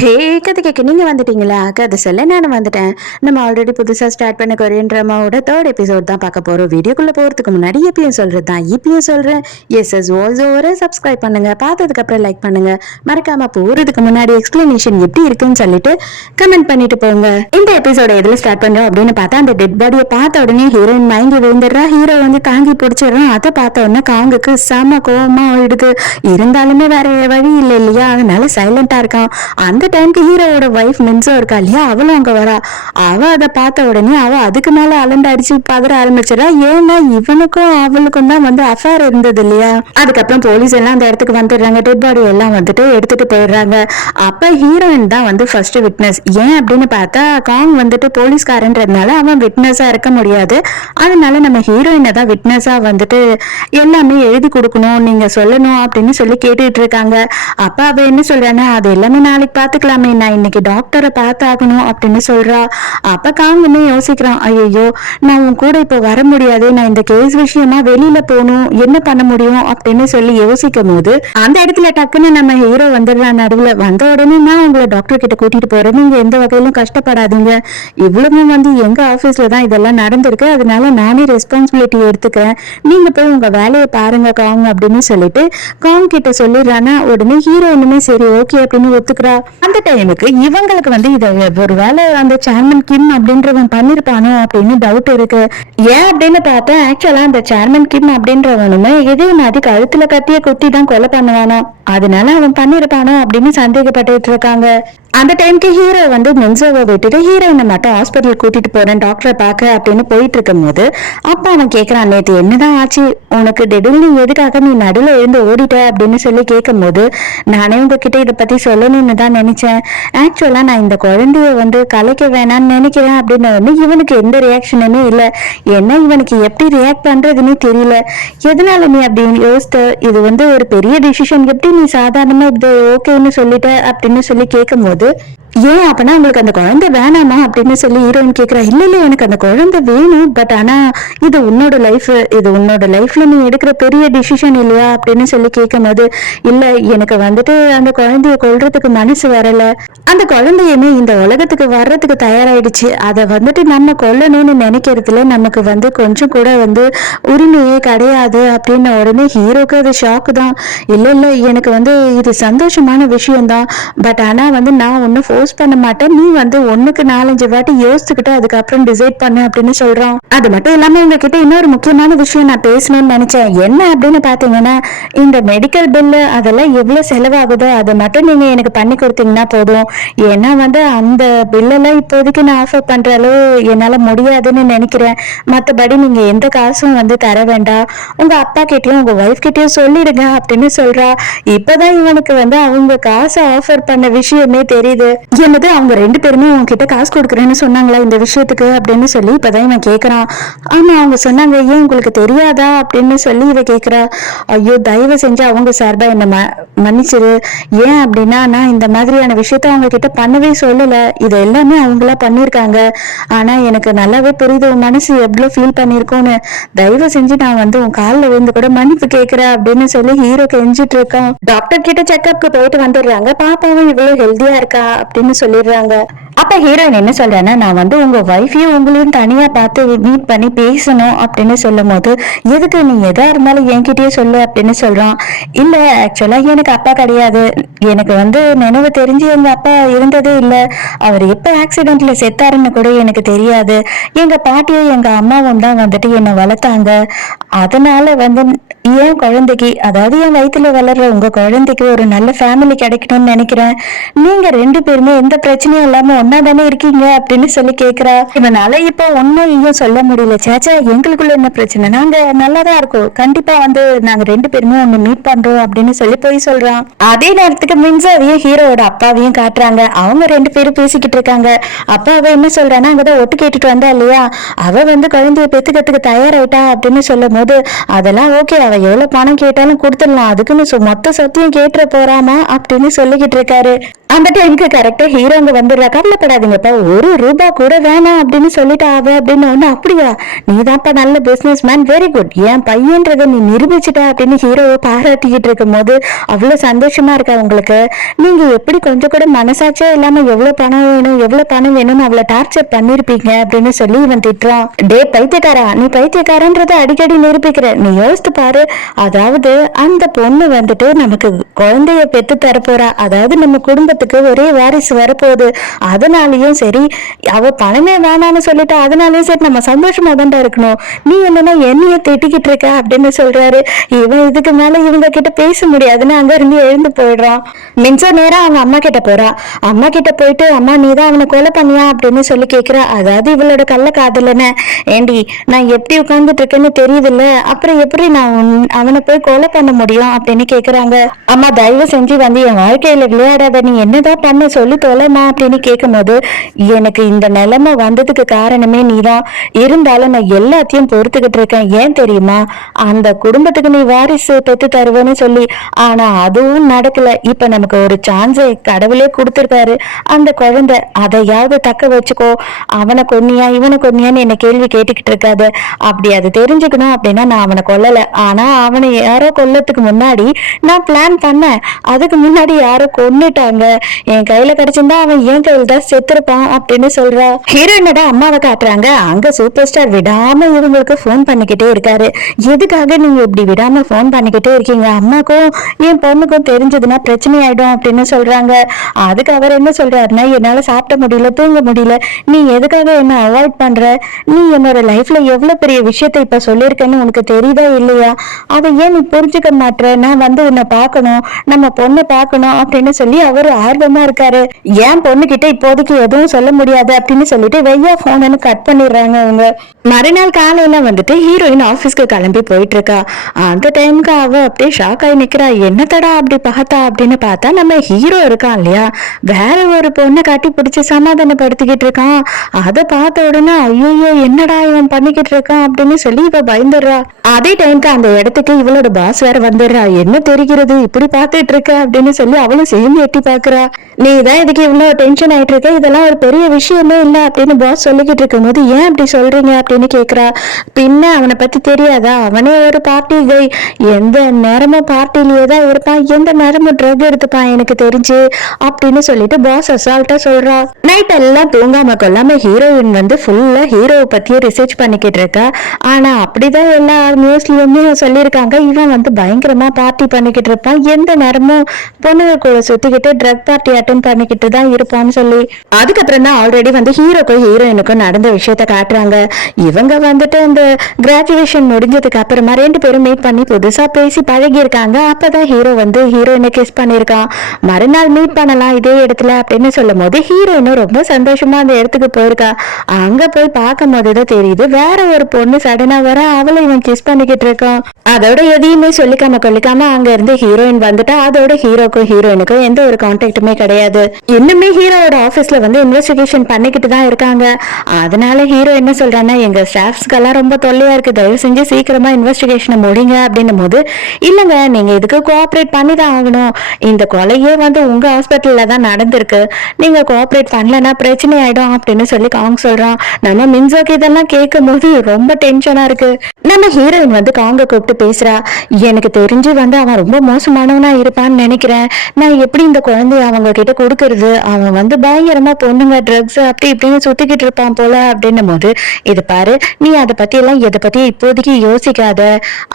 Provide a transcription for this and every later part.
ஹே கதை கேட்க நீங்கள் வந்துட்டீங்களா? கதை சொல்ல நான் வந்துட்டேன். நம்ம ஆல்ரெடி புதுசாக ஸ்டார்ட் பண்ண கொரியன் ட்ராமாவோட தேர்ட் எபிசோட் தான் பார்க்க போகிறோம். வீடியோக்குள்ளே போகிறதுக்கு முன்னாடி எப்பயும் சொல்கிறது தான் இப்பயும் சொல்கிறேன். எஸ் வாய்ஸ் ஓவரை சப்ஸ்கிரைப் பண்ணுங்க, பார்த்ததுக்கப்புறம் லைக் பண்ணுங்க, மறக்காம போகிறதுக்கு முன்னாடி எக்ஸ்பிளனேஷன் எப்படி இருக்குன்னு சொல்லிட்டு கமெண்ட் பண்ணிட்டு போங்க. இந்த எபிசோட எதில் ஸ்டார்ட் பண்ணுறோம் அப்படின்னு பார்த்தா, அந்த டெட் பாடியை பார்த்த உடனே ஹீரோயின் மயங்கி விழுந்துடுறா. ஹீரோ வந்து தாங்கி பிடிச்சிடறான். அதை பார்த்த உடனே காங்குக்கு செம கோவமா ஆயிடுது. இருந்தாலுமே வேற வழி இல்லை இல்லையா, அதனால சைலண்டா இருக்கான். அந்த டைம்க்கு ஹீரோவோட வைஃப் மின்சோ இருக்கா இல்லையா, அவளும் அங்க வரா. அவ அதை பார்த்த உடனே அவ அதுக்கு மேல அலண்டு அடிச்சு பதற ஆரம்பிச்சிடா. ஏன்னா இவனுக்கும் அவளுக்கும் தான் வந்து அஃபேர் இருந்தது இல்லையா. அதுக்கப்புறம் போலீஸ் எல்லாம் அந்த இடத்துக்கு வந்துடுறாங்க. டெட் பாடி எல்லாம் வந்துட்டு எடுத்துட்டு போயிடுறாங்க. அப்ப ஹீரோயின் தான் வந்து ஃபர்ஸ்ட் விட்னஸ். ஏன் அப்படின்னு பார்த்தா, காங் வந்துட்டு போலீஸ்காரன்றதுனால அவன் விட்னஸா இருக்க முடியாது. அதனால நம்ம ஹீரோயினை தான் விட்னஸா வந்துட்டு எல்லாமே எழுதி கொடுக்கணும், நீங்க சொல்லணும் அப்படின்னு சொல்லி கேட்டுட்டு இருக்காங்க. அப்ப அவ என்ன சொல்றான்னா, அது எல்லாமே நாளைக்கு பாத்துக்கலாமே, நான் இன்னைக்கு டாக்டரை பார்த்தாகணும் அப்படின்னு சொல்றா. அப்ப காங்கமே யோசிக்கிறான், ஐயோ நான் உன் கூட இப்ப வர முடியாது, நான் இந்த கேஸ் விஷயமா வெளியில போகணும், என்ன பண்ண முடியும் அப்படின்னு சொல்லி யோசிக்கும் போது அந்த இடத்துல டக்குன்னு நம்ம ஹீரோ வந்துடுறான். நடுவுல வந்த உடனே நான் உங்களை டாக்டர் கிட்ட கூட்டிட்டு போறேன், நீங்க எந்த வகையிலும் கஷ்டப்படாதீங்க, இவ்வளவு வந்து எங்க ஆபீஸ்ல தான் இதெல்லாம் நடந்திருக்கு, அதனால நானே ரெஸ்பான்சிபிலிட்டி எடுத்துக்கிறேன், நீங்க போய் உங்க வேலையை பாருங்க காங் அப்படின்னு சொல்லிட்டு காங் கிட்ட சொல்லிடுறானா. உடனே ஹீரோயினுமே சரி ஓகே அப்படின்னு ஒத்துக்கிறா. அந்த டைமுக்கு இவங்களுக்கு வந்து இதை ஒரு வேலை அந்த சேர்மன் கிம் அப்படின்றவன் பண்ணிருப்பானோ அப்படின்னு டவுட் இருக்கு. ஏன் அப்படின்னு பார்த்தா, ஆக்சுவலா அந்த சேர்மன் கிம் அப்படின்றவனுமே இதே மாதிரி கழுத்துல கத்திய குத்தி தான் கொலை பண்ணுவானோ, அதனால அவன் பண்ணிருப்பானோ அப்படின்னு சந்தேகப்பட்டு இருக்காங்க. அந்த டைமுக்கு ஹீரோ வந்து மென்சோவை விட்டுட்டு ஹீரோயினை மட்டும் ஹாஸ்பிட்டல் கூட்டிட்டு போறேன் டாக்டரை பார்க்க அப்படின்னு போயிட்டு இருக்கும் போது அப்ப அவன் கேட்கறான், நேத்து என்னதான் ஆச்சு உனக்கு, திடீர்னு எதுக்காக நீ நடுவில் எழுந்து ஓடிட்ட அப்படின்னு சொல்லி கேட்கும் போது, நானே உங்ககிட்ட இதை பத்தி சொல்லணும்னு தான் நினைச்சேன், ஆக்சுவலா நான் இந்த குழந்தைய வந்து கலைக்க வேணாம்னு நினைக்கிறேன் அப்படின்னு வந்து இவனுக்கு எந்த ரியாக்ஷனுமே இல்லை. ஏன்னா இவனுக்கு எப்படி ரியாக்ட் பண்றதுன்னு தெரியல. எதனால நீ அப்படின்னு யோசித்த, இது வந்து ஒரு பெரிய டிசிஷன், எப்படி நீ சாதாரணமா இது ஓகேன்னு சொல்லிட்ட அப்படின்னு சொல்லி கேட்கும் போது, ஏன் அப்பனா உங்களுக்கு அந்த குழந்தை வேணாமா அப்படின்னு சொல்லி ஹீரோயின் கேட்கிறா. இல்ல இல்ல எனக்கு அந்த குழந்தை வேணும், பட் ஆனா இது உன்னோட லைஃப், இது உன்னோட லைஃப்ல நீ எடுக்கிற பெரிய டிசிஷன் இல்லையா அப்படின்னு சொல்லி கேட்கும் போது, இல்ல எனக்கு வந்துட்டு அந்த குழந்தைய கொல்றதுக்கு மனசு வரல, அந்த குழந்தையுமே இந்த உலகத்துக்கு வர்றதுக்கு தயாராயிடுச்சு, அதை வந்துட்டு நம்ம கொல்லணும்னு நினைக்கிறதுல நமக்கு வந்து கொஞ்சம் கூட வந்து உரிமையே கிடையாது அப்படின்னு. உடனே ஹீரோக்கு அது ஷாக்கு தான். இல்ல இல்ல எனக்கு வந்து இது சந்தோஷமான விஷயம்தான், பட் ஆனா வந்து நான் ஒன்னும் ஃபோர்ஸ் பண்ண மாட்டேன், நீ வந்து ஒண்ணுக்கு 4-5 வாட்டி யோசிச்சுக்கிட்டு அதுக்கப்புறம் டிசைட் பண்ணு அப்படின்னு சொல்றான். அது மட்டும் இல்லாம உங்ககிட்ட இன்னொரு முக்கியமான விஷயம் நான் பேசணும்னு நினைச்சேன். என்ன அப்படின்னு பாத்தீங்கன்னா, இந்த மெடிக்கல் பில்லு அதெல்லாம் எவ்வளவு செலவாகுதோ அதை மட்டும் நீங்க எனக்கு பண்ணி கொடுத்தீங்கன்னா போதும். ஏன்னா வந்து அந்த பில்லெல்லாம் இப்போதைக்கு நான் ஆஃபர் பண்ற அளவு என்னால முடியாதுன்னு நினைக்கிறேன். மற்றபடி நீங்க எந்த காசும் வந்து தர வேண்டாம், உங்க அப்பா கிட்டயும் உங்க ஒய்ஃப் கிட்டயும் சொல்லிடுங்க அப்படின்னு சொல்றா. இப்பதான் இவனுக்கு வந்து அவங்க காசை ஆஃபர் பண்ண விஷயமே தெரியுது. என்னது அவங்க 2 பேருமே உங்ககிட்ட காசு கொடுக்குறேன்னு சொன்னாங்களா இந்த விஷயத்துக்கு அப்படின்னு சொல்லி இப்பதான் இவன் கேட்கறான். ஆமா அவங்க சொன்னாங்க, ஏன் உங்களுக்கு தெரியாதா அப்படின்னு சொல்லி இவ கேட்கிறா. ஐயோ தயவு செஞ்சு அவங்க சார்பா என்ன மன்னிச்சிரு, ஏன் அப்படின்னா நான் இந்த மாதிரியான விஷயத்த அவங்க கிட்ட பண்ணவே சொல்லல, இது எல்லாமே அவங்களா பண்ணிருக்காங்க, ஆனா எனக்கு நல்லாவே புரியுது உன் மனசு எவ்வளவு ஃபீல் பண்ணிருக்கோன்னு, தயவு செஞ்சு நான் வந்து உன் காலில் விழுந்து கூட மன்னிப்பு கேட்கிறேன் அப்படின்னு சொல்லி ஹீரோ கெஞ்சிட்டு இருக்கான். டாக்டர் கிட்ட செக்அப்க்கு போயிட்டு வந்துடுறாங்க. பாப்பாவும் இவ்வளவு ஹெல்தியா இருக்கா அப்படின்னு சொல்லிடுறாங்க. அப்ப ஹீரோயின் என்ன சொல்றேன்னா, நான் வந்து உங்க ஒய்ஃபையும் உங்களையும் தனியா பார்த்து மீட் பண்ணி பேசணும் அப்படின்னு சொல்லும் போது, எதுக்கு நீ எதா இருந்தாலும் என்கிட்டயே சொல்லு அப்படின்னு சொல்றான். இல்ல ஆக்சுவலா எனக்கு அப்பா கிடையாது, எனக்கு வந்து நினைவு தெரிஞ்சு எங்க அப்பா இருந்ததே இல்லை, அவர் எப்ப ஆக்சிடென்ட்ல செத்தாருன்னு கூட எனக்கு தெரியாது, எங்க பாட்டியும் எங்க அம்மாவும் தான் வந்துட்டு என்னை வளர்த்தாங்க, அதனால வந்து என் குழந்தைக்கு, அதாவது என் வயிற்றுல வளர்ற உங்க குழந்தைக்கு ஒரு நல்ல ஃபேமிலி கிடைக்கணும்னு நினைக்கிறேன், நீங்க 2 பேருமே எந்த பிரச்சனையும் இல்லாம ஒன்னா தானே இருக்கீங்க அப்படின்னு சொல்லி கேக்குறா. இதனால இப்ப உண்மையும் சொல்ல முடியல, சேச்சா எங்களுக்குள்ள என்ன பிரச்சனை, நாங்க நல்லாதான் இருக்கோம், கண்டிப்பா வந்து நாங்க 2 பேருமே ஒண்ணு மீட் பண்றோம் அப்படின்னு சொல்லி போய் சொல்றான். அதே நேரத்துக்கு மின்சாவையும் ஹீரோவோட அப்பாவையும் காட்டுறாங்க. அவங்க 2 பேரும் பேசிக்கிட்டு இருக்காங்க. அப்பா அவ என்ன சொல்றான்னா, அங்கதான் ஒட்டு கேட்டுட்டு வந்தா இல்லையா, அவ வந்து குழந்தைய பெத்துக்கிறதுக்கு தயாராயிட்டா அப்படின்னு சொல்லும் போது, அதெல்லாம் ஓகே, அவ எவ்வளவு பணம் கேட்டாலும் கொடுத்துடலாம், அதுக்குன்னு மொத்த சொத்தையும் கேட்டுற போறாமா அப்படின்னு சொல்லிக்கிட்டு இருக்காரு. அந்த டைமுக்கு கரெக்டா ஹீரோ அங்க வந்துடுறா. கவலைப்படாத கவலைப்படாதீங்கப்பா, ஒரு ரூபா கூட வேணாம் அப்படின்னு சொல்லிட்டு அவ அப்படின்னு ஒண்ணு. அப்படியா, நீதான்ப்பா நல்ல பிசினஸ் மேன், வெரி குட், என் பையன்றதை நீ நிரூபிச்சுட்ட அப்படின்னு ஹீரோவை பாராட்டிக்கிட்டு இருக்கும் போது அவ்வளவு சந்தோஷமா இருக்கா உங்களுக்கு. நீங்க எப்படி கொஞ்சம் கூட மனசாட்சியே இல்லாம எவ்வளவு பணம் வேணும் எவ்வளவு பணம் வேணும்னு அவளை டார்ச்சர் பண்ணிருப்பீங்க அப்படின்னு சொல்லி இவன் திட்டுறான். டே பைத்தியக்காரா, நீ பைத்தியக்காரன்றத அடிக்கடி நிரூபிக்கிற, நீ யோசித்து பாரு. அதாவது அந்த பொண்ணு வந்துட்டு நமக்கு குழந்தைய பெத்து தரப்போறா, அதாவது நம்ம குடும்பத்துக்கு ஒரே வாரிசு வரப்போகுது. அதனாலயும் சரி, அவ பணமே வேணான்னு சொல்லிட்டு அதனாலயும் சரி நம்ம சந்தோஷமா தான்டா இருக்கணும். நீ என்னன்னா என்னைய திட்டிக்கிட்டு இருக்க அப்படின்னு சொல்றாரு. இவன் இதுக்கு மேல இவங்க கிட்ட பேச முடியாதுன்னு அங்க இருந்து எழுந்து போயிடுறான். மின்சா நேரா அவங்க அம்மா கிட்ட போறா. அம்மா கிட்ட போயிட்டு, அம்மா நீதான் அவனை கொலை பண்ணியா அப்படின்னு சொல்லி கேக்குறா. அதாவது இவளோட கள்ள காதலன்னு. ஏண்டி, நான் எப்படி உட்கார்ந்துட்டு இருக்கேன்னு தெரியுதுல்ல, அப்புறம் எப்படி நான் அவனை போய் கொலை பண்ண முடியும் அப்படின்னு கேக்குறாங்க. அம்மா தயவு செஞ்சு வந்து என் வாழ்க்கையில விளையாடாத, நீ என்னதான் பண்ண சொல்லி தொலைமா அப்படின்னு கேட்கும் போது, எனக்கு இந்த நிலைமை வந்ததுக்கு காரணமே நீதான், இருந்தாலும் நான் எல்லாத்தையும் பொறுத்துக்கிட்டு இருக்கேன். ஏன் தெரியுமா, அந்த குடும்பத்துக்கு நீ வாரிசு பெற்று தருவேன்னு சொல்லி. ஆனா அதுவும் நடக்கல. இப்ப நமக்கு ஒரு சான்ஸை கடவுளே கொடுத்திருக்காரு. அந்த குழந்தை அதையாவது தக்க வச்சுக்கோ. அவனை கொன்னியா இவனை கொன்னியான்னு என்ன கேள்வி கேட்டுக்கிட்டு இருக்காது. அப்படி அது தெரிஞ்சுக்கணும் அப்படின்னா நான் அவனை கொல்லல, ஆனா அவனை யாரோ கொல்லத்துக்கு முன்னாடி நான் பிளான் பண்ணேன். அதுக்கு முன்னாடி யாரோ கொன்னுட்டாங்க. என் கையில கிடைச்சிருந்தா அவன் என் கையில தான் செத்துருப்பான் அப்படின்னு சொல்றா. ஹீரோயினோட அம்மாவை காட்டுறாங்க. அங்க சூப்பர் ஸ்டார் விடாம இவங்களுக்கு போன் பண்ணிக்கிட்டே இருக்காரு. எதுக்காக நீங்க இப்படி விடாம போன் பண்ணிக்கிட்டே இருக்கீங்க, அம்மாக்கும் என் பொண்ணுக்கும் தெரிஞ்சதுன்னா பிரச்சனை ஆயிடும் அப்படின்னு சொல்றாங்க. அதுக்கு அவர் என்ன சொல்றாருன்னா, என்னால சாப்பிட முடியல, தூங்க முடியல, நீ எதுக்காக என்ன அவாய்ட் பண்ற, நீ என்னோட லைஃப்ல எவ்வளவு பெரிய விஷயத்த இப்ப சொல்லியிருக்கேன்னு உனக்கு தெரியுதா இல்லையா, அதை ஏன் நீ புரிஞ்சுக்க மாட்ற, நான் வந்து உன்னை பார்க்கணும், நம்ம பொண்ணை பார்க்கணும் அப்படின்னு சொல்லி அவரு ஆர்வமா இருக்காரு. ஏன் பொண்ணு கிட்ட இப்போதைக்கு எதுவும் சொல்ல முடியாது அப்படின்னு சொல்லிட்டு வெய்யா போனு கட் பண்ணிடுறாங்க அவங்க. மறுநாள் காலையில வந்துட்டு ஹீரோயின் ஆபீஸ்க்கு கிளம்பி போயிட்டு இருக்கா. அந்த டைமுக்கு அவ அப்படியே ஷாக் ஆகி நிக்கிறா. என்ன தடா அப்படி பார்த்தா அப்படின்னு பார்த்தா நம்ம ஹீரோ இருக்கான் இல்லையா, வேற ஒரு பொண்ணை கட்டி பிடிச்சி சமாதானப்படுத்திக்கிட்டு இருக்கான். அதை பார்த்த உடனே ஐயோ என்னடா இவன் பண்ணிக்கிட்டு இருக்கான் அப்படின்னு சொல்லி இவ பயந்துடுறா. அதே டைமுக்கு அந்த இடத்துக்கு இவளோட பாஸ் வேற வந்துடுறா. என்ன தெரிகிறது இப்படி பார்த்துட்டு இருக்க அப்படின்னு சொல்லி அவளும் சேர்ந்து எட்டி பாக்குறா. நீ தான் இதுக்கு இவ்வளவு டென்ஷன் ஆயிட்டு இருக்க, இதெல்லாம் ஒரு பெரிய விஷயமே இல்லை அப்படின்னு பாஸ் சொல்லிக்கிட்டு இருக்கும் போது ஏன் அப்படி சொல்றீங்க அப்படின்னு கேக்குறா. பின்ன அவனை பத்தி தெரியாதா, அவனே ஒரு பார்ட்டி கை, எந்த நேரமும் பார்ட்டிலேயே தான் இருப்பான், எந்த நேரமும் ட்ரக் எடுத்துப்பான் எனக்கு தெரிஞ்சு அப்படின்னு சொல்லிட்டு பாஸ் அசால்ட்டா சொல்றா. நைட் எல்லாம் தூங்காம கொள்ளாம ஹீரோயின் வந்து ஃபுல்லா ஹீரோவை பத்தியே ரிசர்ச் பண்ணிக்கிட்டு இருக்கா. ஆனா அப்படிதான் எல்லா நியூஸ்லயுமே சொல்லியிருக்காங்க, இவன் வந்து பயங்கரமா பார்ட்டி பண்ணிக்கிட்டு இருப்பான், எந்த நேரமும் பொண்ணுங்க கூட சுத்திக்கிட்டு ட்ரக் பார்ட்டி அட்டன் பண்ணிக்கிட்டு தான் இருப்பான்னு சொல்லி. அதுக்கப்புறம் தான் ஆல்ரெடி வந்து ஹீரோக்கும் ஹீரோயினுக்கும் நடந்த விஷயத்த காட்டுறாங்க. இவங்க வந்துட்டு அந்த கிராஜுவேஷன் முடிஞ்சதுக்கு அப்புறமா ரெண்டு பேரும் மீட் பண்ணி புதுசா பேசி பழகி இருக்காங்க. அப்பதான் ஹீரோ வந்து ஹீரோயினை கிஸ் பண்ணிருக்கான். மறுநாள் மீட் பண்ணலாம் இதே இடத்துல அப்படின்னு சொல்லும் போது ஹீரோயினும் ரொம்ப சந்தோஷமா அந்த இடத்துக்கு போயிருக்கா. அங்க போய் பார்க்கும் போதுதான் தெரியுது வேற ஒரு பொண்ணு சடனா வர அவளை இவன் கிஸ் பண்ணிக்கிட்டு இருக்கான். அதோட எதையுமே சொல்லிக்காம கொல்லிக்காம அங்க இருந்து ஹீரோயின் வந்துட்டா. அதோட ஹீரோக்கும் ஹீரோயினுக்கும் எந்த ஒரு கான்டாக்டுமே கிடையாது. இன்னுமே ஹீரோவோட ஆபீஸ்ல வந்து இன்வெஸ்டிகேஷன் பண்ணிக்கிட்டு தான் இருக்காங்க. அதனால ஹீரோ என்ன சொல்றான்னா, எங்க ஸ்டாஃப்ஸ்க்கெல்லாம் ரொம்ப தொல்லையா இருக்கு, தயவு செஞ்சு சீக்கிரமா இன்வெஸ்டிகேஷனை முடிங்க அப்படின்னும் போது, இல்லங்க நீங்க இதுக்கு கோஆபரேட் பண்ணி தான் ஆகணும், இந்த கொலையே வந்து உங்க ஹாஸ்பிட்டல்ல தான் நடந்திருக்கு, நீங்க கோஆபரேட் பண்ணலன்னா பிரச்சனை ஆயிடும் அப்படின்னு சொல்லி காங் சொல்றான். நம்ம மின்சாக்கு இதெல்லாம் கேட்கும் போது ரொம்ப டென்ஷனா இருக்கு. நம்ம ஹீரோயின் வந்து காங்க கூப்பிட்டு பேசுறா. எனக்கு தெரிஞ்சு வந்து அவன் ரொம்ப மோசமானவனா இருப்பான்னு நினைக்கிறேன், நான் எப்படி இந்த குழந்தைய அவங்க கிட்ட கொடுக்கறது, அவன் வந்து பயங்கரமா பொண்ணுங்க ட்ரக்ஸ் அப்படி இப்படின்னு சுத்திக்கிட்டு இருப்பான் போல அப்படின்னும் போது, இது பாரு நீ அதை பத்தி எல்லாம் எதை பத்தி இப்போதைக்கு யோசிக்காத,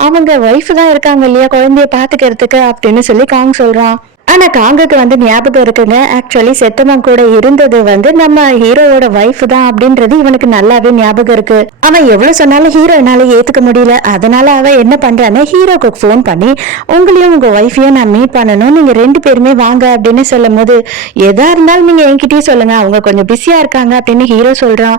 அவங்க ஒய்ஃப் தான் இருக்காங்க இல்லையா குழந்தைய பாத்துக்கிறதுக்கு அப்படின்னு சொல்லி காங் சொல்றான். ஆனா காங்குக்கு வந்து ஞாபகம் இருக்குங்க, ஆக்சுவலி செத்தவன் கூட இருந்தது வந்து நம்ம ஹீரோவோட ஒய்ஃப் தான் அப்படின்றது இவனுக்கு நல்லாவே ஞாபகம் இருக்கு. அவன் எவ்வளவு சொன்னாலும் ஹீரோயினால ஏத்துக்க முடியல. அதனால அவன் என்ன பண்றான்னு ஹீரோக்கு போன் பண்ணி, உங்களையும் உங்க ஒய்ஃபையும் நான் மீட் பண்ணணும், நீங்க ரெண்டு பேருமே வாங்க அப்படின்னு சொல்லும் போது, எதா இருந்தாலும் நீங்க என்கிட்டயே சொல்லுங்க, அவங்க கொஞ்சம் பிஸியா இருக்காங்க அப்படின்னு ஹீரோ சொல்றான்.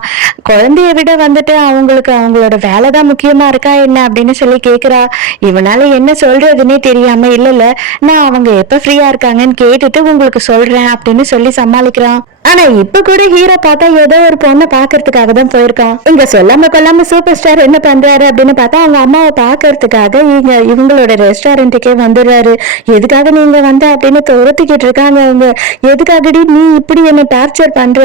குழந்தைய விட வந்துட்டு அவங்களுக்கு அவங்களோட வேலைதான் முக்கியமா இருக்கா என்ன அப்படின்னு சொல்லி கேக்குறா. இவனால என்ன சொல்றதுன்னே தெரியாம, இல்ல நான் அவங்க எப்ப ஃப்ரீயா இருக்காங்கன்னு கேட்டுட்டு உங்களுக்கு சொல்றேன் அப்படின்னு சொல்லி சமாளிக்கிறான். ஆனா இப்ப கூட ஹீரோ பார்த்தா ஏதோ ஒரு பொண்ணை பாக்குறதுக்காக தான் போயிருக்கான். இங்க சொல்லாம கொல்லாம சூப்பர் ஸ்டார் என்ன பண்றாரு அப்படின்னு பார்த்தா அவங்க அம்மாவை பாக்குறதுக்காக இவங்களோட ரெஸ்டாரண்ட்டுக்கே வந்துடுறாரு. எதுக்காக நீங்க வந்த அப்படின்னு துரத்திக்கிட்டு இருக்காங்க அவங்க. எதுக்காகடி நீ இப்படி என்ன டார்ச்சர் பண்ற,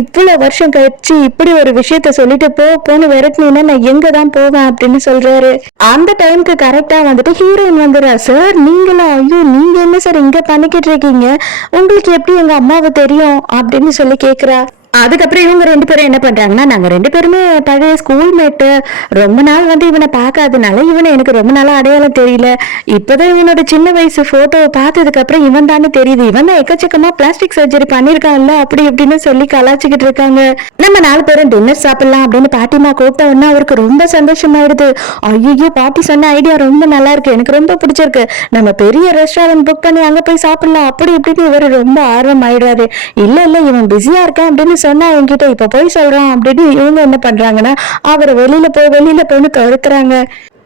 இவ்வளவு வருஷம் கழிச்சு இப்படி ஒரு விஷயத்த சொல்லிட்டு போன்னு விரட்டினா நான் எங்க தான் போவேன் அப்படின்னு சொல்றாரு. அந்த டைமுக்கு கரெக்டா வந்துட்டு ஹீரோயின் வந்துடுறா. சார் நீங்களா, ஐயோ நீங்க என்ன சார் இங்க பண்ணிக்கிட்டு இருக்கீங்க, உங்களுக்கு எப்படி எங்க அம்மாவை தெரியும் அப்படின்னு சொல்லி கேக்குறா. அதுக்கப்புறம் இவங்க 2 பேரும் என்ன பண்றாங்கன்னா, நாங்க 2 பேருமே பழைய ஸ்கூல் மேட்டு, ரொம்ப நாள் வந்து இவனை பார்க்காதனால இவனை எனக்கு ரொம்ப நாளா அடையாளம் தெரியல, இப்பதான் இவனோட சின்ன வயசு போட்டோவை பார்த்ததுக்கு அப்புறம் இவன் தானே தெரியுது, இவன் தான் எக்கச்சக்கமா பிளாஸ்டிக் சர்ஜரி பண்ணிருக்கான்ல அப்படி இப்படின்னு சொல்லி கலாச்சிக்கிட்டு இருக்காங்க. நம்ம 4 பேரும் டின்னர் சாப்பிடலாம் அப்படின்னு பாட்டிமா கூப்பிட்ட உடனே அவருக்கு ரொம்ப சந்தோஷமாயிடுது. ஐயோ பாட்டி சொன்ன ஐடியா ரொம்ப நல்லா இருக்கு, எனக்கு ரொம்ப பிடிச்சிருக்கு, நம்ம பெரிய ரெஸ்டாரண்ட் புக் பண்ணி அங்க போய் சாப்பிடலாம் அப்படி இப்படின்னு இவர் ரொம்ப ஆர்வம் ஆயிடுறாரு. இல்ல இவன் பிஸியா இருக்கேன் அப்படின்னு சொன்னா என்கிட்ட இப்ப போய் சொல்றான் அப்படின்னு இவங்க என்ன பண்றாங்கன்னா அவரை வெளியில போன்னு தடுக்கிறாங்க.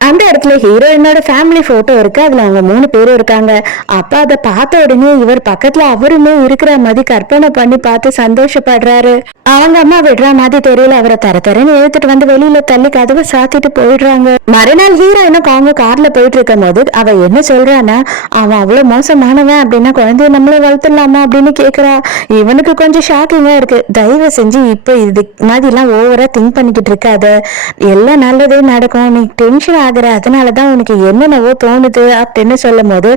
அந்த இடத்துல ஹீரோயினோட ஃபேமிலி போட்டோ இருக்கு, அதுல அவங்க 3 பேரும் இருக்காங்க. அப்ப அதை பார்த்த உடனே இவர் பக்கத்துல அவருமே இருக்கிற மாதிரி கற்பனை பண்ணி பார்த்து சந்தோஷப்படுறாரு. அவங்க அம்மா விடுற மாதிரி தெரியல, அவரை தரன்னு எடுத்துட்டு வந்து வெளியில தள்ளி கதவை சாத்திட்டு போயிடுறாங்க. மறுநாள் ஹீரோயினும் அவங்க கார்ல போயிட்டு இருக்கும் போது அவ என்ன சொல்றான்னா, அவன் அவ்வளவு மோசமானவன் அப்படின்னா குழந்தைய நம்மளே வளர்த்துடலாமா அப்படின்னு கேக்குறா. இவனுக்கு கொஞ்சம் ஷாக்கிங்கா இருக்கு. தயவு செஞ்சு இப்ப இது மாதிரி எல்லாம் ஓவரா திங்க் பண்ணிக்கிட்டு இருக்காத, எல்லாம் நல்லதே நடக்கும், நீ டென்ஷன் அதனாலதான் உனக்கு என்னென்னவோ தோணுது அப்படின்னு சொல்லும் போது,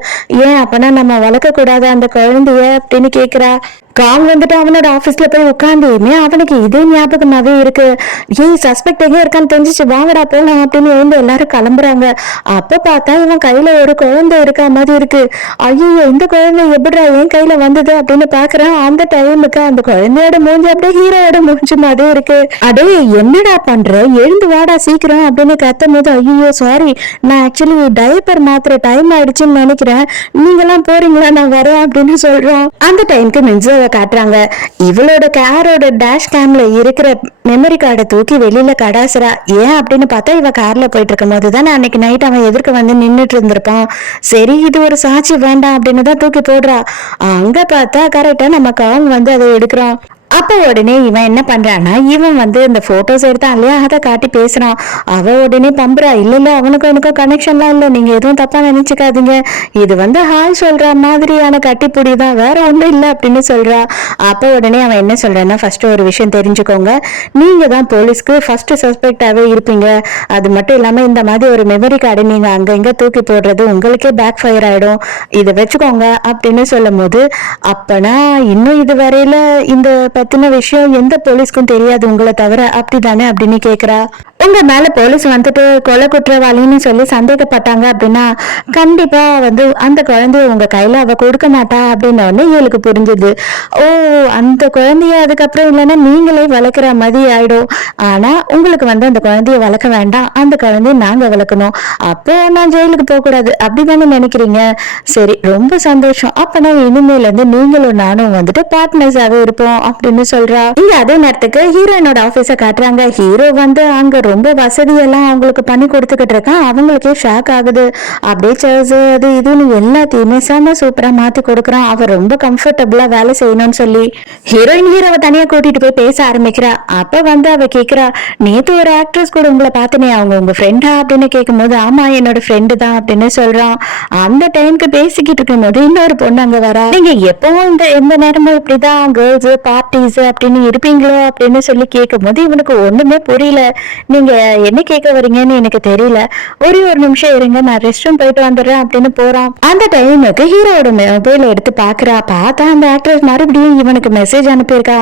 ஏன் அப்பனா நம்ம வளர்க்க கூடாது அந்த குழந்தைய அப்படின்னு கேக்குறா. கால் வந்துட்டு அவனோட ஆபீஸ்ல போய் உட்காந்துமே அவனுக்கு இதே ஞாபகமாவே இருக்கு. ஏய் சஸ்பெக்ட் எங்க இருக்கான்னு தெரிஞ்சிச்சு, வாங்கடா போலாம் அப்படின்னு எழுந்து எல்லாரும் கிளம்புறாங்க. அப்ப பார்த்தா இவன் கையில ஒரு குழந்தை இருக்க மாதிரி இருக்கு. ஐயோ இந்த குழந்தை எப்படிடா என் கையில வந்தது அப்படின்னு பாக்குறான். அந்த டைமுக்கு அந்த குழந்தையோட மூஞ்சி அப்படியே ஹீரோயோட மூஞ்சி மாதிரி இருக்கு. அடே என்னடா பண்ற, எழுந்து வாடா சீக்கிரம் அப்படின்னு கத்தும் போது, ஐயோ சாரி நான் ஆக்சுவலி டைப்பர் மாத்திர டைம் ஆயிடுச்சுன்னு நினைக்கிறேன், நீங்க எல்லாம் போறீங்களா, நான் வரேன் அப்படின்னு சொல்றான். அந்த டைமுக்கு மின்சோ காட்டுறாங்க. இவளோட காரோட டேஷ் கேம்ல இருக்கிற மெமரி கார்டை தூக்கி வெளியில கடாசுறா. ஏன் அப்படின்னு பார்த்தா இவ கார்ல போயிட்டு இருக்கும் போதுதான் அன்னைக்கு நைட் அவன் எதிர்க்க வந்து நின்றுட்டு இருந்திருப்பான். சரி இது ஒரு சாட்சி வேண்டாம் அப்படின்னு தான் தூக்கி போடுறா. அங்க பார்த்தா கரெக்டா நம்ம கால் வந்து அதை எடுக்கிறான். அப்ப உடனே இவன் என்ன பண்றான்னா, இவன் வந்து இந்த போட்டோஸ் எடுத்தான் இல்லையா அதை காட்டி பேசுறான். அவ உடனே பம்புறா, இல்ல அவனுக்கும் எனக்கும் கனெக்ஷன்லாம் இல்ல, நீங்க எதுவும் தப்பா நினைச்சுக்காதீங்க, இது வந்து ஹாய் சொல்ற மாதிரியான கட்டிப்புடிதான், வேற ஒண்ணும் இல்ல அப்படின்னு சொல்றா. அப்ப உடனே அவன் என்ன சொல்றான்னா, ஃபர்ஸ்ட் ஒரு விஷயம் தெரிஞ்சுக்கோங்க, நீங்க தான் போலீஸ்க்கு ஃபர்ஸ்ட் சஸ்பெக்டாவே இருப்பீங்க, அது மட்டும் இல்லாம இந்த மாதிரி ஒரு மெமரி கார்டு நீங்க அங்க இங்க தூக்கி போடுறது உங்களுக்கே பேக் ஃபயர் ஆயிடும், இதை வச்சுக்கோங்க அப்படின்னு சொல்லும் போது, அப்பனா இன்னும் இது வரையில இந்த பத்தின விஷயம் எந்த போலீஸ்க்கும் தெரியாது உங்களை தவிர அப்படிதானே அப்படின்னு கேக்குறா. உங்க மேல போலீஸ் வந்துட்டு கொலை குற்றவாளின்னு சொல்லி சந்தேகப்பட்டாங்க அப்படின்னா கண்டிப்பா வந்து அந்த குழந்தைய உங்க கையில அவ கொடுக்க மாட்டா அப்படின்னு ஒண்ணு இவளுக்கு புரிஞ்சுது. ஓ அந்த குழந்தைய அதுக்கப்புறம் இல்லைன்னா நீங்களே வளர்க்குற மாதிரி ஆயிடும், ஆனா உங்களுக்கு வந்து அந்த குழந்தைய வளர்க்க வேண்டாம், அந்த குழந்தைய நாங்க வளர்க்கணும், அப்போ நான் ஜெயிலுக்கு போக கூடாது அப்படிதானே நினைக்கிறீங்க, சரி ரொம்ப சந்தோஷம், அப்பனா இனிமேல இருந்து நீங்களும் நானும் வந்துட்டு பார்ட்னர்ஸாவே இருப்போம் அப்படின்னு சொல்றா. இங்க அதே நேரத்துக்கு ஹீரோயினோட ஆபீஸ காட்டுறாங்க. ஹீரோ வந்து அங்க ரொம்ப வசதியெல்லாம் அவங்களுக்கு பண்ணி கொடுத்துக்கிட்டு இருக்கான். அவங்களுக்கே ஷாக் ஆகுது. அப்படியே சேர்ஸ் அது இதுன்னு எல்லாத்தையுமே செம சூப்பரா மாத்தி கொடுக்குறான். அவ ரொம்ப கம்ஃபர்டபுளா வேலை செய்யணும்னு சொல்லி ஹீரோயின் ஹீரோவை தனியா கூட்டிட்டு போய் பேச ஆரம்பிக்கிறா. அப்ப வந்து அவ கேக்குறா, நேத்து ஒரு ஆக்ட்ரஸ் கூட உங்களை பார்த்தனே, அவங்க உங்க ஃப்ரெண்டா அப்படின்னு கேட்கும் போது, ஆமா என்னோட ஃப்ரெண்டு தான் அப்படின்னு சொல்றான். அந்த டைமுக்கு பேசிக்கிட்டு இருக்கும் போது இன்னொரு பொண்ணு அங்க வரா. நீங்க எப்பவும் இந்த எந்த நேரமும் இப்படிதான் கேர்ள்ஸ் பார்ட்டிஸ் அப்படின்னு இருப்பீங்களோ அப்படின்னு சொல்லி கேட்கும் போது இவனுக்கு ஒண்ணுமே புரியல. நீங்க என்ன கேட்க வரீங்கன்னு எனக்கு தெரியல, ஒரே ஒரு நிமிஷம் இருங்க நான் ரெஸ்ட் ரூம் போயிட்டு வந்துடுறேன் அப்படின்னு போறான். அந்த டைமுக்கு ஹீரோட மொபைல் எடுத்து பாக்குறா. பார்த்தா அந்த ஆக்ட்ரஸ் மறுபடியும் இவனுக்கு மெசேஜ் அனுப்பியிருக்கா.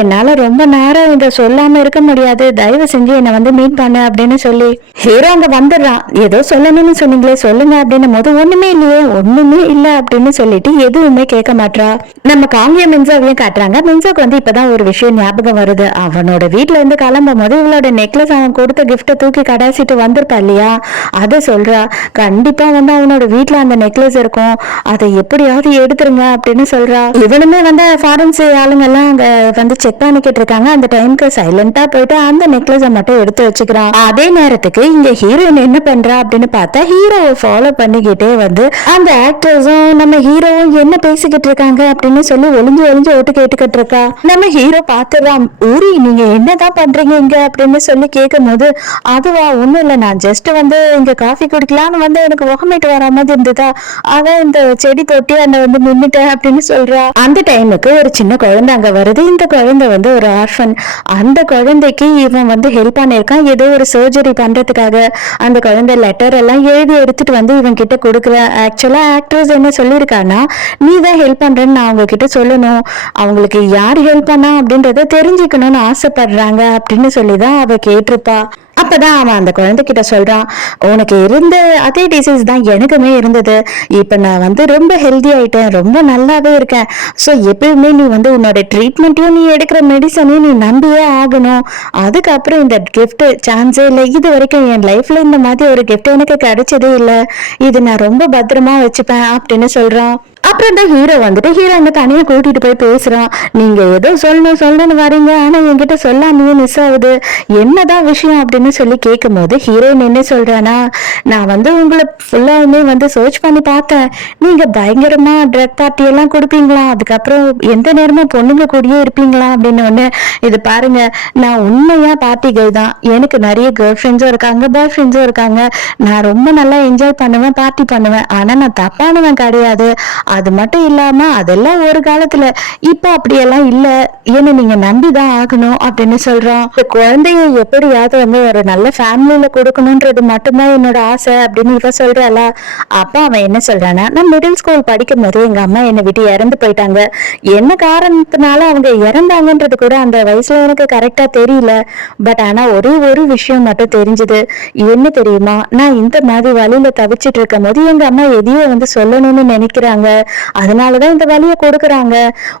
என்னால ரொம்ப நேரம் இதை சொல்லாம இருக்க முடியாது, தயவு செஞ்சு என்னை வந்து மீட் பண்ணு அப்படின்னு சொல்லி ஹீரோ அங்க வந்துடுறான். ஏதோ சொல்லணும்னு சொன்னீங்களே சொல்லுங்க அப்படின்னும் போது, ஒண்ணுமே இல்லையே ஒண்ணுமே இல்ல அப்படின்னு சொல்லிட்டு எதுவுமே கேட்க மாட்டா. நம்ம காங்கிய மின்சாவையும் காட்டுறாங்க. மின்சாக்கு வந்து இப்பதான் ஒரு விஷயம் ஞாபகம் வருது. அவனோட வீட்டுல இருந்து கிளம்பும் போது இவளோட நெக்லஸ் அவன் கொடுத்த கிஃப்ட்டை தூக்கி கடாசிட்டு வந்திருப்பா இல்லையா, அதை சொல்றா. கண்டிப்பா வந்து அவனோட வீட்டுல அந்த நெக்லஸ் இருக்கும், அதை எப்படியாவது எடுத்துருங்க அப்படின்னு சொல்றா. இவனுமே வந்து ஃபாரன்ஸ் ஆளுங்க எல்லாம் அங்க வந்து செக் பண்ணிக்கிட்டு இருக்காங்க. அந்த டைமுக்கு சைலண்டா போயிட்டு அந்த நெக்லஸை மட்டும் எடுத்து வச்சுக்கிறான். அதே நேரத்துக்கு இங்க ஹீரோயின் என்ன பண்றா அப்படின்னு பார்த்தா, ஹீரோவை ஃபாலோ பண்ணிக்கிட்டே வந்து அந்த ஆக்டர்ஸும் நம்ம ஹீரோவும் என்ன பேசிக்கிட்டு இருக்காங்க அப்படின்னு சொல்லி ஒளிஞ்சு ஒளிஞ்சு ஓட்டு கேட்டுக்கிட்டு இருக்கா. நம்ம ஹீரோ பார்த்துதான், ஊரி நீங்க என்னதான் பண்றீங்க இங்க அப்படின்னு சொல்லி கேட்கும் போது, அதுவா ஒண்ணும் இல்ல, நான் ஜஸ்ட் வந்து இங்க காஃபி குடிக்கலான்னு வந்து எனக்கு வொகமேட் வர மாதிரி இருந்ததா, அதான் இந்த செடி தொட்டி அந்த வந்து நின்னுட்டேன் அப்படின்னு சொல்றா. அந்த டைமுக்கு ஒரு சின்ன குழந்தை அங்க வருது. இந்த குழந்தை வந்து ஒரு ஆர்ஃபன். அந்த குழந்தைக்கு இவன் வந்து ஹெல்ப் பண்ணிருக்கான் ஏதோ ஒரு சர்ஜரி பண்றதுக்காக. அந்த குழந்தை லெட்டர் எல்லாம் எழுதி எடுத்துட்டு வந்து இவன் கிட்ட கொடுக்குற. ஆக்சுவலா ஆக்ட்ரஸ் என்ன சொல்லியிருக்கான்னா, நீ தான் ஹெல்ப் பண்றேன்னு நான் அவங்க கிட்ட சொல்லணும், அவங்களுக்கு யார் ஹெல்ப் பண்ணா அப்படின்றத தெரிஞ்சுக்கணும்னு ஆசைப்படுறாங்க அப்படின்னு சொல்லிதான் அவ கேட்டிருப்பா. அப்பதான் அவன் அந்த குழந்தைகிட்ட சொல்றான், உனக்கு இருந்த அதே டிசீஸ் தான் எனக்குமே இருந்தது, இப்ப நான் வந்து ரொம்ப ஹெல்தி ஆயிட்டேன், ரொம்ப நல்லாவே இருக்கேன். ஸோ எப்பயுமே நீ வந்து உன்னோட ட்ரீட்மெண்ட்டையும் நீ எடுக்கிற மெடிசனையும் நீ நம்பியே ஆகணும். அதுக்கப்புறம் இந்த கிஃப்ட் சான்ஸே இல்லை, இது வரைக்கும் என் லைஃப்ல இந்த மாதிரி ஒரு கிஃப்ட் எனக்கு கிடைச்சதே இல்லை, இது நான் ரொம்ப பத்திரமா வச்சுப்பேன் அப்படின்னு சொல்றான். அப்புறம் இந்த ஹீரோ வந்துட்டு ஹீரோயினை தனியா கூட்டிட்டு போய் பேசுறான். நீங்க ஏதோ சொல்லணும்னு வரீங்க, ஆனா என்கிட்ட சொல்லாமையே மிஸ் ஆகுது, என்னதான் விஷயம் அப்படின்னு சொல்லி கேட்கும் போது ஹீரோயின் என்ன சொல்றானா, நான் வந்து உங்களை ஃபுல்லாவுமே வந்து சர்ச் பண்ணி பார்த்தேன், நீங்க பயங்கரமா ட்ரக் பார்ட்டி எல்லாம் கொடுப்பீங்களா, அதுக்கப்புறம் எந்த நேரமும் பொண்ணுங்க கூடயே இருப்பீங்களா அப்படின்னு ஒண்ணு. இது பாருங்க, நான் உண்மையா பார்ட்டி கேர்ள் தான், எனக்கு நிறைய கேர்ள் ஃப்ரெண்ட்ஸும் இருக்காங்க, பாய் ஃப்ரெண்ட்ஸும் இருக்காங்க, நான் ரொம்ப நல்லா என்ஜாய் பண்ணுவேன், பார்ட்டி பண்ணுவேன், ஆனா நான் தப்பானவன் கிடையாது, அது மட்டும் இல்லாம அதெல்லாம் ஒரு காலத்துல, இப்ப அப்படியெல்லாம் இல்ல, என்ன நீங்க நம்பிதான் ஆகணும் அப்படின்னு சொல்றான். இந்த குழந்தைய எப்படியாவது வந்து ஒரு நல்ல ஃபேமிலியில கொடுக்கணும்ன்றது மட்டும்தான் என்னோட ஆசை அப்படின்னு இவ சொல்றாள. அப்ப அவன் என்ன சொல்றானா, நான் மிடில் ஸ்கூல் படிக்கும் போது எங்க அம்மா என்னை விட்டு இறந்து போயிட்டாங்க, என்ன காரணத்தினால அவங்க இறந்தாங்கன்றது கூட அந்த வயசுல எனக்கு கரெக்டா தெரியல, பட் ஆனா ஒரே ஒரு விஷயம் மட்டும் தெரிஞ்சது, என்ன தெரியுமா, நான் இந்த மாதிரி வழியில தவிச்சிட்டு இருக்கும் போது எங்க அம்மா எதையோ வந்து சொல்லணும்னு நினைக்கிறாங்க, அதனாலதான் இந்த வழியை கொடுக்குறாங்க,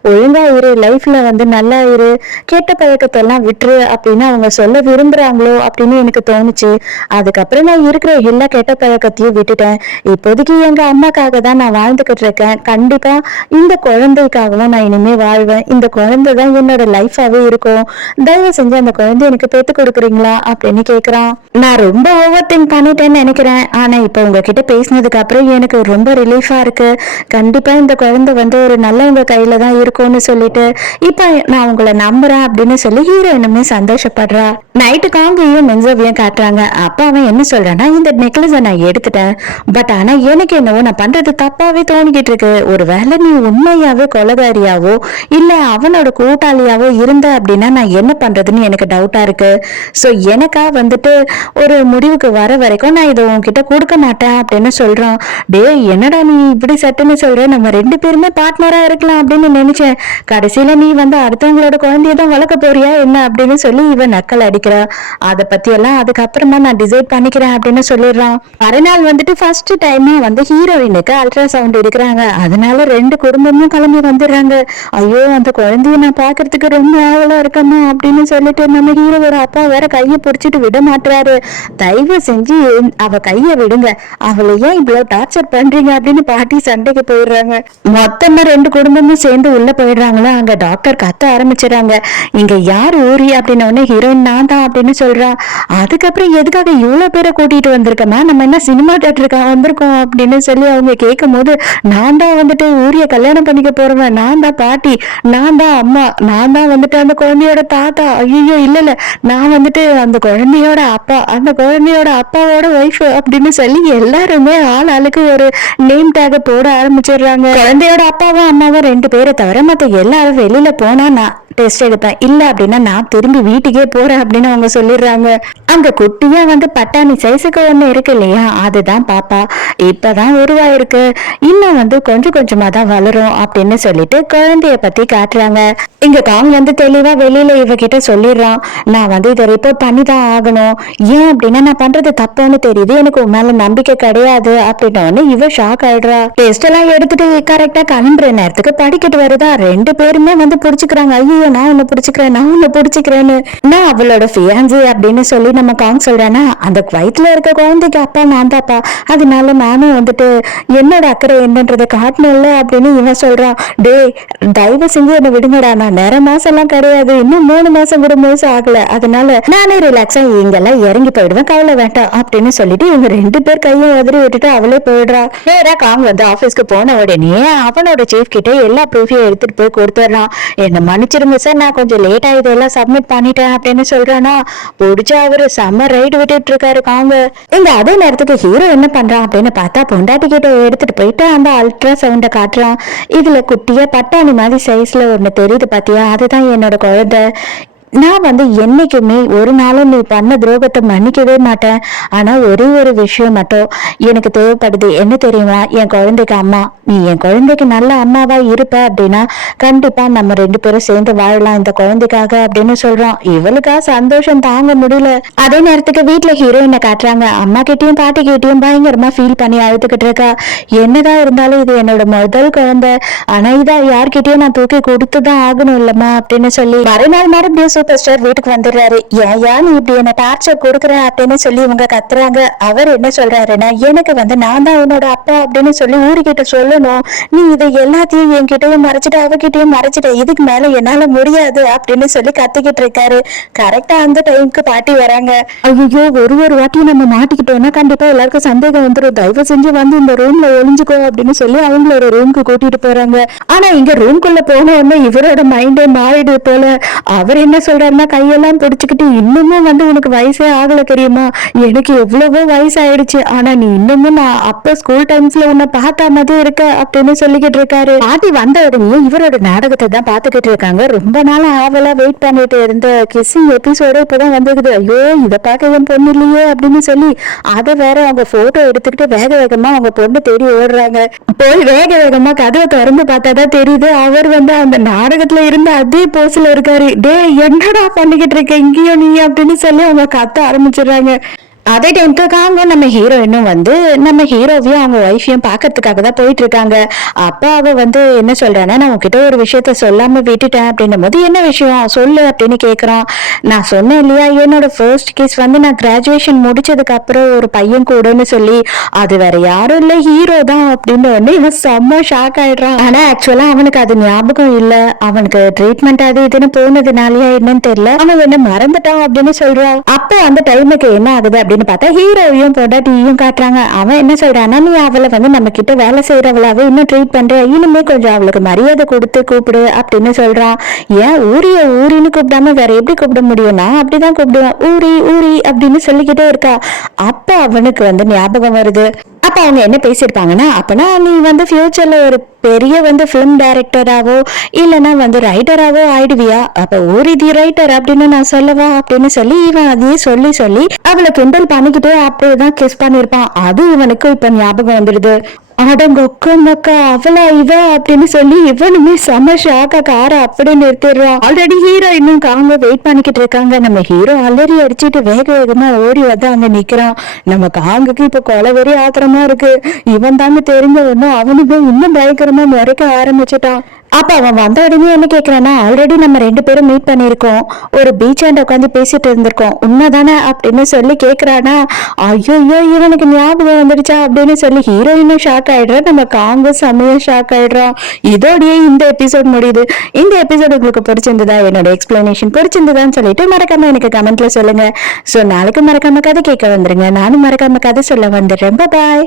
ஒழுங்கா இரு, லைஃப்ல வந்து நல்லா இரு, கெட்ட பழக்கத்தை எல்லாம் விட்டுரு அப்படின்னு அவங்க சொல்ல விரும்புறாங்களோ அப்படின்னு எனக்கு தோணுச்சு. அதுக்கப்புறம் நான் இருக்கிற எல்லா கெட்ட பழக்கத்தையும் விட்டுட்டேன், இப்போதைக்கு எங்க அம்மாக்காக தான் நான் வாழ்ந்துகிட்டு இருக்கேன், கண்டிப்பா இந்த குழந்தைக்காகவும் நான் இனிமே வாழ்வேன், இந்த குழந்தை தான் என்னோட லைஃபாவே இருக்கும், தயவு செஞ்சு அந்த குழந்தை எனக்கு பெத்து கொடுக்குறீங்களா அப்படின்னு கேக்குறான். நான் ரொம்ப ஓவர் திங்க் பண்ணிட்டேன்னு நினைக்கிறேன், ஆனா இப்ப உங்ககிட்ட பேசினதுக்கு அப்புறம் எனக்கு ரொம்ப ரிலீஃபா இருக்கு, கண்டிப்பா இந்த குழந்தை வந்து ஒரு நல்லவங்க கையில தான் இருக்கும்னு சொல்லிட்டு இப்ப நான் உங்களை நம்புறேன் அப்படின்னு சொல்லி ஹீரோயினுமே சந்தோஷப்படுறா. நைட்டு காங்கியும் மென்சோவையும் காட்டுறாங்க. அப்ப அவன் என்ன சொல்றான்னா, இந்த நெக்லஸை நான் எடுத்துட்டேன், பட் ஆனா எனக்கு என்னவோ நான் பண்றது தப்பாவே தோணிக்கிட்டு இருக்கு, ஒரு வேளை நீ உண்மையாவே கொலகாரியாவோ இல்ல அவனோட கூட்டாளியாவோ இருந்த அப்படின்னா நான் என்ன பண்றதுன்னு எனக்கு டவுட்டா இருக்கு, சோ எனக்கா வந்துட்டு ஒரு முடிவுக்கு வர வரைக்கும் நான் இதை உன்கிட்ட கொடுக்க மாட்டேன் அப்படின்னு சொல்றான். டே என்னடா நீ இப்படி சட்டுன்னு சொல்ற, நம்ம ரெண்டு பேருமே பார்ட்னரா இருக்கலாம் அப்படின்னு நினைச்சேன், கடைசியில நீ வந்து அடுத்தவங்களோட குழந்தையதான் வளர்க்க போறியா என்ன அப்படின்னு சொல்லி இவன் நக்கல் அடிக்கிறா. அதை பத்தி எல்லாம் அதுக்கப்புறமா நான் டிசைட் பண்ணிக்கிறேன் அப்படின்னு சொல்லிடுறான். மறுநாள் வந்துட்டு ஃபர்ஸ்ட் டைமா வந்து ஹீரோயினுக்கு அல்ட்ராசவுண்ட் எடுக்கிறாங்க, அதனால ரெண்டு குடும்பமும் கிளம்பி வந்துடுறாங்க. ஐயோ அந்த குழந்தைய நான் பாக்குறதுக்கு ரொம்ப ஆவலா இருக்கமா அப்படின்னு சொல்லிட்டு நம்ம ஹீரோவோட அப்பா வேற கையை பிடிச்சிட்டு விட மாட்டுறாரு. தயவு செஞ்சு அவ கைய விடுங்க, அவளை ஏன் இவ்வளவு டார்ச்சர் பண்றீங்க அப்படின்னு பாட்டி சண்டைக்கு போயிடுறாங்க. மொத்தமா ரெண்டு குடும்பமும் சேர்ந்து உள்ள போயிடுறாங்களா. அங்க டாக்டர் கத்த ஆரம்பிச்சிடறாங்க, இங்க யார் ஊரி அப்படின்னு ஹீரோயின் நான் தான் அப்படின்னு சொல்றா. அதுக்கப்புறம் எதுக்காக இவ்வளவு பேரை கூட்டிட்டு வந்திருக்கமா, நம்ம என்ன சினிமா தியேட்டருக்கு வந்திருக்கோம் அப்படின்னு சொல்லி அவங்க கேட்கும் போது, நான் தான் வந்துட்டு ஊரிய கல்யாணம் பண்ணிக்க போறவன், நான் தான் பாட்டி, நான் தான் அம்மா, நான் தான் வந்துட்டு அந்த குழந்தையோட தாத்தா, ஐயோ இல்ல இல்ல நான் வந்துட்டு அந்த குழந்தையோட அப்பா, அந்த குழந்தையோட அப்பாவோட ஒய்ஃப் அப்படின்னு சொல்லி எல்லாருமே ஆள் ஆளுக்கு ஒரு நேம் டேக போட ஆரம்பிச்சிடுறாங்க. குழந்தையோட அப்பாவும் அம்மாவும் ரெண்டு பேரை தவிர மத்த எல்லாரும் வெளியில போனா நான் டெஸ்ட் எடுப்பேன், இல்ல அப்படின்னா நான் திரும்பி வீட்டுக்கே போறேன் அப்படின்னு அவங்க சொல்லிடுறாங்க. அங்க குட்டியா வந்து பட்டாணி சைஸுக்கு ஒண்ணு இருக்கு இல்லையா, அதுதான் பாப்பா, இப்பதான் உருவாயிருக்கு, இன்னும் வந்து கொஞ்சம் கொஞ்சமா தான் வளரும் அப்படின்னு சொல்லிட்டு குழந்தைய பத்தி காட்டுறாங்க. இங்க காங் வந்து தெளிவா வெளியில இவகிட்ட சொல்லிடுறான், நான் வந்து இதை ரிப்போர்ட் பண்ணிதான் ஆகணும், ஏன் அப்படின்னா நான் பண்றது தப்புன்னு தெரியுது, எனக்கு உன் மேல நம்பிக்கை கிடையாது அப்படின்னு இவ ஷாக் ஆயிடுறா. டெஸ்ட் எல்லாம் எடுத்துட்டு கரெக்டா கிளம்புற நேரத்துக்கு படிக்கட்டு வருதா, ரெண்டு பேருமே வந்து புடிச்சுக்கிறாங்க. ஐயோ முடியும், நான் உன்னை பிடிச்சிக்கிறேன்னு நான் அவளோட ஃபியான்சி அப்படின்னு சொல்லி நம்ம காங் சொல்றானா, அந்த வயிற்றுல இருக்க குழந்தைக்கு அப்பா நான் தாப்பா, அதனால நானும் வந்துட்டு என்னோட அக்கறை என்னன்றதை காட்டணும்ல அப்படின்னு இவன் சொல்றான். டே, தயவு செஞ்சு என்னை விடுங்கடா, நான் நேர மாசம் எல்லாம் கிடையாது, இன்னும் 3 மாசம் கூட முழுசு ஆகல, அதனால நானே ரிலாக்ஸா இங்கெல்லாம் இறங்கி போயிடுவேன், கவலை வேண்டாம் அப்படின்னு சொல்லிட்டு இவங்க 2 பேர் கையும் உதறி விட்டுட்டு அவளே போயிடுறா. நேரா காங் வந்து ஆபீஸ்க்கு போன உடனே அவனோட சீஃப் கிட்ட எல்லா ப்ரூஃபையும் எடுத்துட்டு போய் கொடுத்துட்றான். என்ன மன்னிச்சிருங்க சார், நான் கொஞ்சம் லேட்டா இதெல்லாம் சப்மிட் பண்ணிட்டேன் அப்படின்னு சொல்றானா. பிடிச்சா அவரு செம்ம ரைடு விட்டுட்டு இருக்காரு காங்க. இந்த அதே நேரத்துக்கு ஹீரோ என்ன பண்றான் அப்படின்னு பார்த்தா, பொண்டாட்டி கிட்ட எடுத்துட்டு போயிட்டு அந்த அல்ட்ரா சவுண்ட காட்டுறான். இதுல குட்டியா பட்டாணி மாதிரி சைஸ்ல ஒண்ணு தெரியுது பாத்தியா, அதுதான் என்னோட குழந்தை. நான் வந்து என்னைக்குமே ஒரு நாளும் நீ பண்ண துரோகத்தை மன்னிக்கவே மாட்டேன். ஆனா ஒரே ஒரு விஷயம் மட்டும் எனக்கு தேவைப்படுது, என்ன தெரியுமா, என் குழந்தைக்கு அம்மா. நீ என் குழந்தைக்கு நல்ல அம்மாவா இருப்ப அப்படின்னா கண்டிப்பா நம்ம 2 பேரும் சேர்ந்து வாழலாம் இந்த குழந்தைக்காக அப்படின்னு சொல்றான். இவளுக்கா சந்தோஷம் தாங்க முடியல. அதே நேரத்துக்கு வீட்டுல ஹீரோயினை காட்டுறாங்க. அம்மா கிட்டயும் பாட்டி கிட்டயும் பயங்கரமா ஃபீல் பண்ணி அழுதுகிட்டு இருக்கா. என்னதான் இருந்தாலும் இது என்னோட முதல் குழந்தை, ஆனா இதை யார்கிட்டயும் நான் தூக்கி கொடுத்துதான் ஆகணும் இல்லம்மா அப்படின்னு சொல்லி மறுநாள் மறுபடியும் சூப்பர் ஸ்டார் வீட்டுக்கு வந்துடுறாரு. ஏன் நீ இப்படி என்ன டார்ச்சர் கொடுக்குற அப்படின்னு சொல்லி இவங்க கத்துறாங்க. அவர் என்ன சொல்றாருன்னா, எனக்கு வந்து நான் தான் உன்னோட அப்பா அப்படின்னு சொல்லி ஊருக்கிட்ட சொல்லணும், நீ இதை எல்லாத்தையும் என்கிட்டயும் மறைச்சிட்டு அவகிட்டயும் மறைச்சிட்ட, இதுக்கு மேல என்னால முடியாது அப்படின்னு சொல்லி கத்திக்கிட்டு இருக்காரு. கரெக்டா அந்த டைமுக்கு பாட்டி வராங்க. ஐயோ, ஒரு வாட்டி நம்ம மாட்டிக்கிட்டோம்னா கண்டிப்பா எல்லாருக்கும் சந்தேகம் வந்துடும், தயவு செஞ்சு வந்து இந்த ரூம்ல ஒளிஞ்சுக்கோ அப்படின்னு சொல்லி அவங்களோட ரூம்க்கு கூட்டிட்டு போறாங்க. ஆனா இங்க ரூம்குள்ள போன உடனே இவரோட மைண்டே மாறிடு போல. அவர் என்ன சொல்றாருன்னா, கையெல்லாம் பிடிச்சுக்கிட்டு, இன்னமும் வந்து உனக்கு வயசே ஆகல தெரியுமா, எனக்கு எவ்வளவோ வயசு ஆயிடுச்சு, ஆனா நீ இன்னமும் நான் அப்ப ஸ்கூல் டைம்ஸ்ல உன்னை பார்த்தா மாதிரி இருக்க அப்படின்னு சொல்லிக்கிட்டு இருக்காரு. பாட்டி வந்த உடனே இவரோட நாடகத்தை தான் பாத்துக்கிட்டு இருக்காங்க. ரொம்ப நாள் ஆவலா வெயிட் பண்ணிட்டு இருந்த கிஸ்ஸிங் எபிசோட இப்பதான் வந்துருக்குது. ஐயோ, இதை பார்க்க என் பொண்ணு இல்லையே அப்படின்னு சொல்லி அதை வேற அவங்க போட்டோ எடுத்துக்கிட்டு வேக வேகமா அவங்க பொண்ணு தேடி ஓடுறாங்க. போய் வேக வேகமா கதவை திறந்து பார்த்தாதான் தெரியுது, அவர் வந்து அந்த நாடகத்துல இருந்த அதே போஸ்ல இருக்காரு. டே, என்னடா பண்ணிக்கிட்டு இருக்க இங்கேயும் நீ அப்படின்னு சொல்லி அவங்க கத்த ஆரம்பிச்சிடுறாங்க. அதே டைமுக்கு காங்க நம்ம ஹீரோயினும் வந்து நம்ம ஹீரோவையும் அவங்க ஒய்ஃபையும் பாக்கிறதுக்காக தான் போயிட்டு இருக்காங்க. அப்பா அவ வந்து என்ன சொல்றான்னா, நான் உங்ககிட்ட ஒரு விஷயத்த சொல்லாம விட்டுட்டேன் அப்படின்னும் போது, என்ன விஷயம் சொல்லு அப்படின்னு கேக்குறான். நான் சொன்னேன் இல்லையா, என்னோட ஃபர்ஸ்ட் கிஸ் வந்து நான் கிராஜுவேஷன் முடிச்சதுக்கு அப்புறம் ஒரு பையன் கூடன்னு சொல்லி, அது வேற யாரும் இல்ல, ஹீரோ தான் அப்படின்னு வந்து இவன் செம்ம ஷாக் ஆயிடுறான். ஆனா ஆக்சுவலா அவனுக்கு அது ஞாபகம் இல்ல, அவனுக்கு ட்ரீட்மெண்ட் அது இதுன்னு போனதுனாலயா என்னன்னு தெரியல, அவன் என்ன மறந்துட்டான் அப்படின்னு சொல்றான். அப்ப அந்த டைமுக்கு என்ன ஆகுது அப்படின்னு பார்த்தா, ஹீரோவையும் பொண்டாட்டியும் காட்டுறாங்க. அவன் என்ன சொல்றான்னா, நீ அவளை வந்து நம்ம கிட்ட வேலை செய்யறவளாவே இன்னும் ட்ரீட் பண்ற, இனிமே கொஞ்சம் அவளுக்கு மரியாதை கொடுத்து கூப்பிடு அப்படின்னு சொல்றான். ஏன் ஊரின்னு கூப்பிடாம வேற எப்படி கூப்பிட முடியும்னா, அப்படிதான் கூப்பிடுவான், ஊரி அப்படின்னு சொல்லிக்கிட்டே இருக்கா. அப்ப அவனுக்கு வந்து ஞாபகம் வருது. அப்ப அவங்க என்ன பேசியிருப்பாங்கன்னா, அப்பனா நீ வந்து ஃபியூச்சர்ல ஒரு பெரிய வந்து பிலிம் டைரக்டராவோ இல்லைன்னா வந்து ரைட்டராவோ ஆயிடுவியா, அப்ப ஊரிதி ரைட்டர் அப்படின்னு நான் சொல்லவா அப்படின்னு சொல்லி இவன் அதையே சொல்லி அவளை கிண்டல் பண்ணிக்கிட்டே அப்படியேதான் கிஸ் பண்ணிருப்பான். அது இவனுக்கு இப்ப ஞாபகம் வந்துடுது. அடங்கொக்கா அவளா இவ அப்படின்னு சொல்லி இவனுமே செம ஷாக்கா காரை அப்படியே நிறுத்திடுறான். ஆல்ரெடி ஹீரோ இன்னும் காங்க வெயிட் பண்ணிக்கிட்டு இருக்காங்க. நம்ம ஹீரோ அலறி அடிச்சுட்டு வேக வேகமா ஓடி வந்து அங்க நிக்கிறான். நம்ம காங்குக்கு இப்ப கொலவெறி ஆத்திரமா இருக்கு. இவன் தாங்க தெரிஞ்ச ஒண்ணு அவனுக்கு இன்னும் பயங்கரமா முறைக்க ஆரம்பிச்சுட்டான். அப்ப அவன் வந்த உடனே என்ன கேக்குறான்னா, ஆல்ரெடி நம்ம 2 பேரும் மீட் பண்ணிருக்கோம், ஒரு பீச் ஆண்ட உட்காந்து பேசிட்டு இருந்திருக்கோம், உண்மைதானே அப்படின்னு சொல்லி கேக்குறானா. ஐயோ, இவனுக்கு ஞாபகம் வந்துடுச்சா அப்படின்னு சொல்லி ஹீரோயினும் ஷாக் ஆயிடுறான். நம்ம காங்க செமையா ஷாக் ஆயிடுறான். இதோடய இந்த எபிசோட் முடியுது. இந்த எபிசோட் உங்களுக்கு பிடிச்சிருந்ததா, என்னோட எக்ஸ்பிளனேஷன் பிடிச்சிருந்ததான்னு சொல்லிட்டு மறக்காம எனக்கு கமெண்ட்ல சொல்லுங்க. சோ நாளைக்கு மறக்காம கதை கேட்க வந்துருங்க. நானும் மறக்காம கதை சொல்ல வந்துடுறேன். பாய்.